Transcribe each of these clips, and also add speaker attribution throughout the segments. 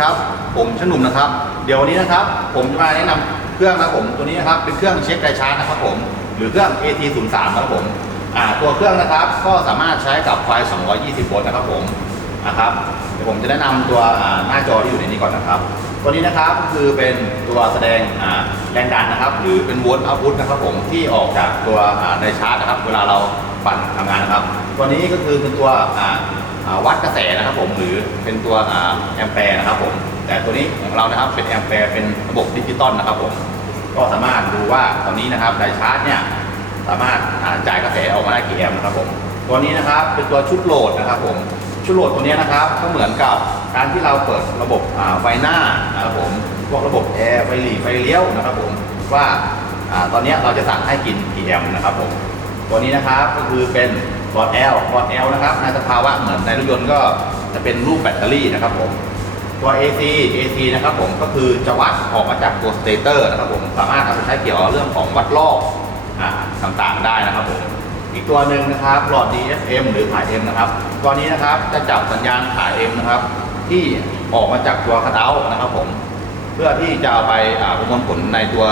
Speaker 1: ครับ ผมชนุ่มนะครับ เดี๋ยววันนี้นะครับ ผมจะมาแนะนำเครื่องนะครับผมตัวนี้นะครับเป็นเครื่องเช็คไดชาร์จนะครับผมหรือเครื่อง AT03 นะครับผมอ่าตัวเครื่องนะครับก็สามารถใช้กับไฟ 220 โวลต์นะครับผมนะครับเดี๋ยวผมจะแนะนำตัวหน้าจอที่อยู่ในนี้ก่อนนะครับ ตัวนี้นะครับก็คือเป็นตัวแสดงแรงดันนะครับ หรือเป็นโวลต์เอาพุทนะครับผมที่ออกจากตัวอ่าไดชาร์จนะครับ เวลาเราปั่นทำงานนะครับ ตัวนี้ก็คือเป็นตัว วัดกระแสนะครับผมหรือเป็นตัวแอมแปร์นะครับผมแต่ตัวนี้ของเรานะครับเป็นแอมแปร์เป็นระบบดิจิตอลนะครับผมก็สามารถดูว่าตอนนี้นะครับไดชาร์จเนี่ยสามารถจ่ายกระแสออกมาได้กี่แอมป์นะครับผมตัวนี้นะครับเป็นตัวชุดโหลดนะครับผมชุดโหลดตัวนี้นะครับก็เหมือนกับการที่เราเปิดระบบไฟหน้านะครับผมพวกระบบแอร์ไฟหลีไฟเลี้ยวนะครับผมว่าอ่าตอนนี้เราจะสั่งให้กินกี่แอมป์นะครับผมตัวนี้นะครับก็คือเป็น หลอด L หลอด L นะครับในสภาวะเหมือนในรถยนต์ก็จะเป็นรูปแบตเตอรี่นะครับผมตัว AC AC นะครับผมก็คือจะวัดออกมาจากตัวสเตเตอร์นะครับผมสามารถนำไปใช้เกี่ยวกับเรื่องของวัดรอบต่างๆได้นะครับผมอีกตัวหนึ่งนะครับหลอด DFM หรือถ่าย M นะครับตัวนี้นะครับจะจับสัญญาณถ่าย M นะครับที่ออกมาจากตัวคัทเอาท์นะครับผมเพื่อที่จะเอาไปประมวลผลในตัว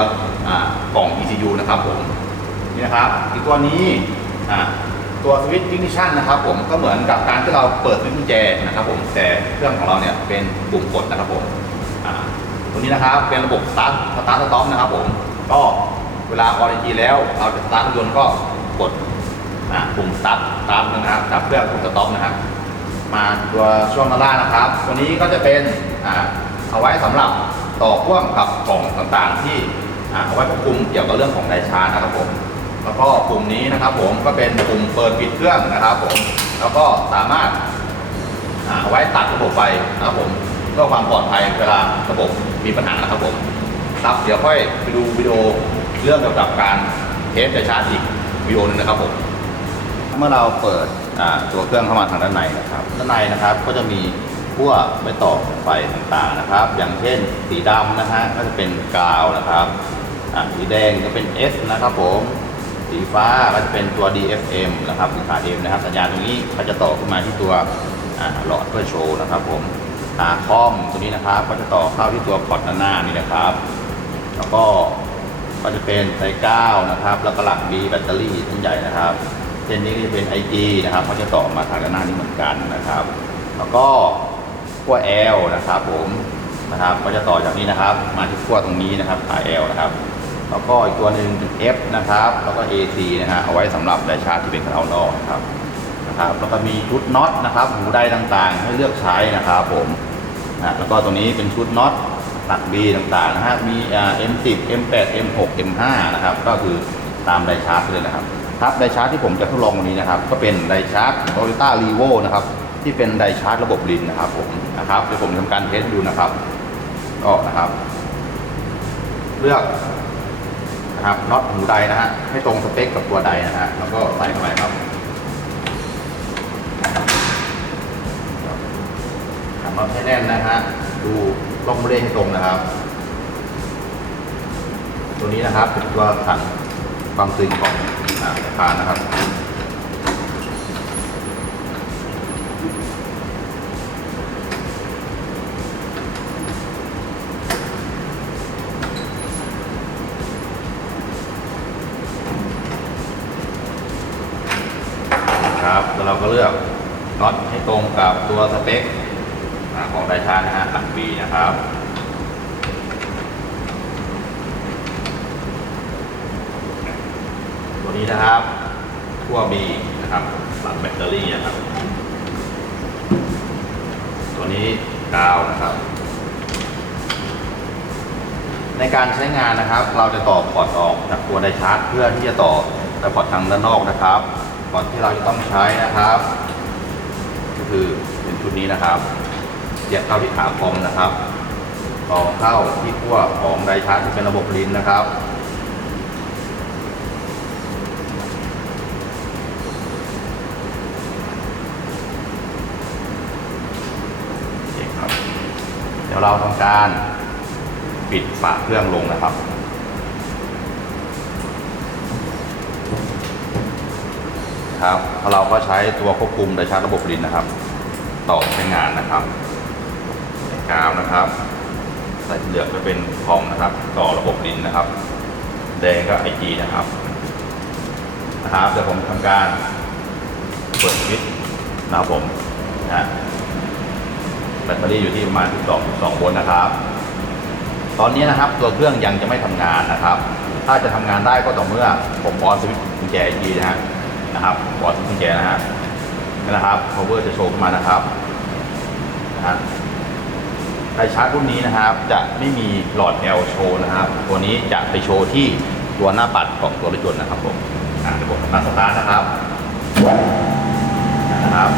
Speaker 1: กล่อง ECU นะครับผมนี่นะครับอีกตัวนี้ ตัวสวิตช์อิกนิชันนะครับผมก็เหมือนกับการที่เราเปิดสวิตช์กุญแจนะครับผมแต่เครื่องของเราเนี่ยเป็นปุ่มกดนะครับผมตัวนี้นะครับเป็นระบบสตาร์ทสตาร์ทสต็อปนะครับผมก็เวลาออริจีแล้วเราจะสตาร์ทรถยนต์ก็กดปุ่มสตาร์ทสตาร์ทนะครับจับเครื่องปุ่มสต็อปนะครับมาตัวช่วงล่างนะครับ ตัวนี้ก็จะเป็นเอาไว้สำหรับต่อพ่วงกับกล่องต่างๆ ที่เอาไว้ควบคุมเกี่ยวกับเรื่องของไดชาร์นะครับผม แล้วก็ปุ่มนี้นะครับผมก็เป็นปุ่มเปิดปิดเครื่องนะครับผมแล้วก็สามารถาเอาไว้ตัดระบบไฟนะครับผมเพื่อความปลอดภัยเวลาระบบมีปัญหานะครับผมครับเดี๋ยวค่อยไปดูวิดีโอเรื่องเกี่ยวกับการเทสไดชาร์จอีกวิดีโอนึงนะครับผมเมื่อเราเปิดตัวเครื่องเข้ามาทางด้านในนะครับ ด้านในนะครับก็จะมีขั้วไม่ต่อไฟต่างๆนะครับ อย่างเช่นสีดำนะฮะก็จะเป็นกาวนะครับสีแดงก็เป็น S นะครับผม สีฟ้าก็จะเป็นตัว DFM นะครับหรือขา M นะครับสัญญาณตรงนี้ก็จะต่อขึ้นมาที่ตัวหลอดเพื่อโชว์นะครับผมขาคอมตัวนี้นะครับ ก็จะต่อเข้าที่ตัวพอร์ตหน้านี่นะครับ แล้วก็ก็จะเป็นไซก้าวนะครับ แล้วก็หลัก B แบตเตอรี่เส้นใหญ่นะครับเส้นนี้ก็จะเป็น IG นะครับเขาจะต่อมาทางด้านหน้านี้เหมือนกันนะครับ แล้วก็ขั้ว L นะครับ ผมนะครับ ก็จะต่อจากนี้นะครับ มาที่ขั้วตรงนี้นะครับขา L นะครับ แล้วก็อีกตัวหนึ่งเป็น F นะครับ แล้วก็ AC นะฮะเอาไว้สำหรับไดชาร์จที่เป็นคันเอาท์นอกนะครับนะครับ แล้วก็มีชุดน็อตนะครับหูไดต่างๆ ให้เลือกใช้นะครับผมนะแล้วก็ตรงนี้เป็นชุดน็อตหลัก B ต่างๆนะฮะมี M10 M8 M6 M5 นะครับก็คือตามไดชาร์จเลยนะครับครับไดชาร์จที่ผมจะทดลองวันนี้นะครับ ก็เป็นไดชาร์จ Toyota r e v o นะครับที่เป็นไดชาร์จระบบลินนะครับผมนะครับเดี๋ยวผมทำการเทสดูนะครับก็นะครับ เลือก นะครับน็อตหูไดนะฮะให้ตรงสเปคกับตัวไดนะฮะแล้วก็ใส่เข้าไปครับขันน็อตให้แน่นนะฮะดูล่องเร่งให้ตรงนะครับ ตัวนี้นะครับเป็นตัวขันความตึงของอาสายพานนะครับ น็อตให้ตรงกับตัวสเปคของไดชาร์จนะฮะหลักบีนะครับตัวนี้นะครับขั้วบีนะครับหลังแบตเตอรี่นะครับ ตัวนี้กาวนะครับ ในการใช้งานนะครับ เราจะต่อพอร์ตออกจากตัวไดชาร์จเพื่อที่จะต่อไปพอร์ตทางด้านนอกนะครับก่อนที่เราจะต้องใช้นะครับ คือเป็นชุดนี้นะครับเสียบเข้าที่ขาคอมนะครับต่อเข้าที่ขั้วของไดชาร์จที่เป็นระบบลิ้นนะครับโอเคครับเดี๋ยวเราทำการปิดฝาเครื่องลงนะครับ ครับเราก็ใช้ตัวควบคุมโดชาร์จระบบลิ้นนะครับ ต่อใช้งานนะครับกาวนะครับสายเหลืองจะเป็นทองนะครับ ต่อระบบดินนะครับ แดงก็ไอจีนะครับนะครับเดี๋ยวผมทำการเปิดสวิตช์นะครับผมนะแบตเตอรี่อยู่ที่ประมาณ 12 12โวลต์นะครับ ตอนนี้นะครับตัวเครื่องยังจะไม่ทำงานนะครับ ถ้าจะทำงานได้ก็ต่อเมื่อผมออนสวิตช์กุญแจอีกทีนะฮะ นะครับออนสวิตช์กุญแจนะฮะนี่นะครับ power จะโชว์ขึ้นมานะครับนะฮะไฟชาร์จรุ่นนี้นะครับ จะไม่มีหลอด L โชว์นะครับ ตัวนี้จะไปโชว์ที่ตัวหน้าปัดของตัวรถยนต์นะครับผมอะเดี๋ยวผมทำการสตาร์ทนะครับนะครับ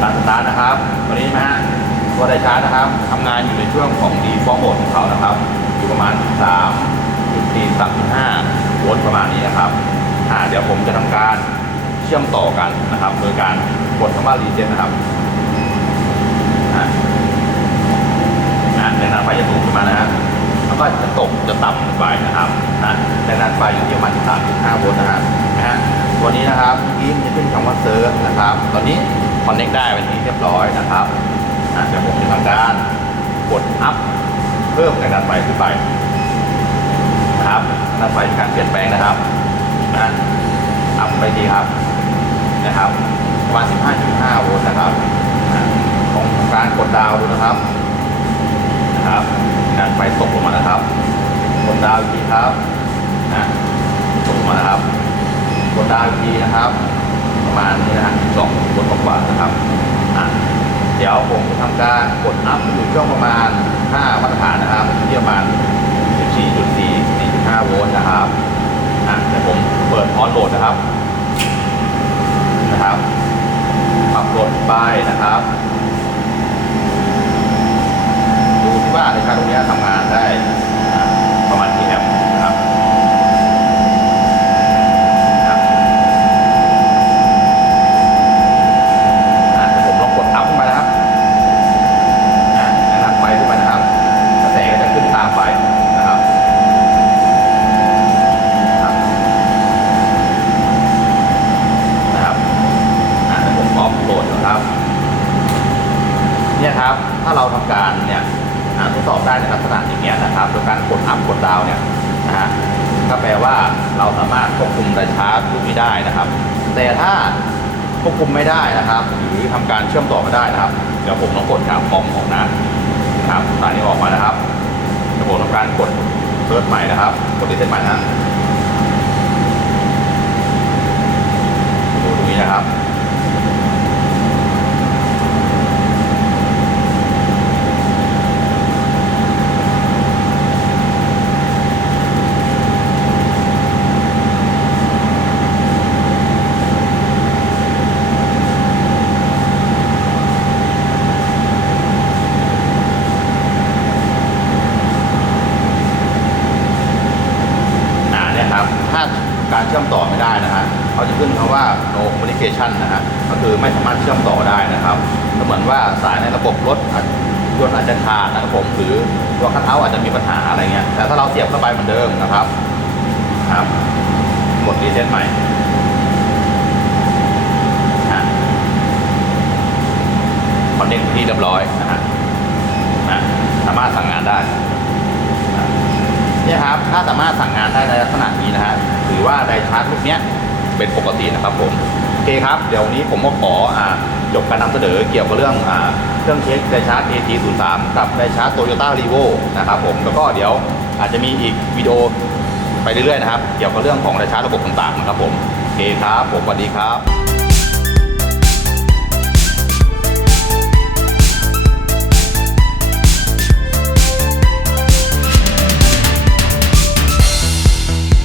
Speaker 1: การสตาร์ทนะครับตัวนี้นะฮะตัวไดชาร์จนะครับทำงานอยู่ในช่วงของดีฟอร์โหมดของเขานะครับ อยู่ประมาณ 3 4 3.5โวลต์ประมาณนี้นะครับอ่าเดี๋ยวผมจะทำการ ชื่อมต่อกันนะครับ โดยการกดคำว่ารีเซ็ตนะครับนะแรงดันไฟจะสูงขึ้นมานะฮะแล้วก็จะตกจะต่ำลงไปนะครับนะแรงดันไฟอยู่ที่ประมาณ3.5โวลต์นะฮะนะฮะตัวนี้นะครับเมื่อกี้มันจะขึ้นคำว่าเซิร์ฟนะครับ ตอนนี้คอนเน็กได้เป็นที่เรียบร้อยนะครับอะเดี๋ยวผมจะทำการกดอัพเพิ่มแรงดันไฟขึ้นไปนะครับหน้าไฟการเปลี่ยนแปลงนะครับนะอัพไปดีครับ นะครับ ประมาณ 15.5 โวลต์นะครับของการกดดาวน์ดูนะครับนะครับการไฟตกลงมานะครับ กดดาวอีกทีครับนะตกมานะครับ กดดาวอีกทีนะครับ ประมาณนี้นะฮะสองโวลต์กว่านะครับอะเดี๋ยวผมจะทำการกดอัพอยู่ช่วงประมาณ 5 มาตรฐานนะครับที่ประมาณ 14.4 4.5 โวลต์นะครับอะเดี๋ยวผมเปิดออนโหลดนะครับ นะครับขับรถไปนะครับ ดูที่ว่าในการตรงนี้ทำงานได้อะประมาณกี่แอมป์นะครับนะครับอะเดี๋ยวผมลองกดอัพขึ้นมานะครับ นะแนะนำไฟขึ้นไปนะครับกระแสก็จะขึ้นตามไปนะครับครับนะครับอะเดี๋ยวผมออฟโหลดนะครับ เนี่ยครับ ถ้าเราทำการเนี่ยอ่าทดสอบได้ในลักษณะอย่างเงี้ยนะครับ โดย การกดอัพกดดาวเนี่ยนะฮะก็แปลว่าเราสามารถควบคุมไดชาร์จลูกนี้ได้นะครับ แต่ถ้าควบคุมไม่ได้นะครับ หรือทำการเชื่อมต่อไม่ได้นะครับ เดี๋ยวผมต้องกดครับคอมออกนะนะครับสายนี้ออกมานะครับเดี๋ยวผมทำการกดเซิร์ชใหม่นะครับ กดรีเซ็ตใหม่นะดูตรงนี้นะครับ อ่าเนี่ยครับ ถ้าการเชื่อมต่อไม่ได้นะฮะเขึ้นคำว่า no communication นะฮะก็คือไม่สามารถเชื่อมต่อได้นะครับก็เหมือนว่าสายในระบบรถยนต์อาจจะขาดนะครับผมหรือตัวคัทเอาอาจจะมีปัญหาอะไรเงี้ยแต่ถ้าเราเสียบเข้าไปเหมือนเดิมนะครับครับกดรีเซ็ตใหม่คอนเน็กที่เรียบร้อยนะฮะสามารถสั่งงานได้เนี่ยครับ ถ้าสามารถสั่งงานได้ในลักษณะนี้นะฮะ ถือว่าไดชาร์จลูกเนี้ย เป็นปกตินะครับผมโอเคครับ เดี๋ยววันนี้ผมก็ขออ่าจบการนำเสนอเกี่ยวกับเรื่องอ่าเครื่องเช็คไดชาร์จ AT03 กับไดชาร์จ Toyota r e v o นะครับผมแล้วก็เดี๋ยวอาจจะมีอีกวิดีโอไปเรื่อยๆนะครับ เกี่ยวกับเรื่องของไดชาร์จระบบต่างๆนะครับผมโอเคครับผมสวัสดีครับ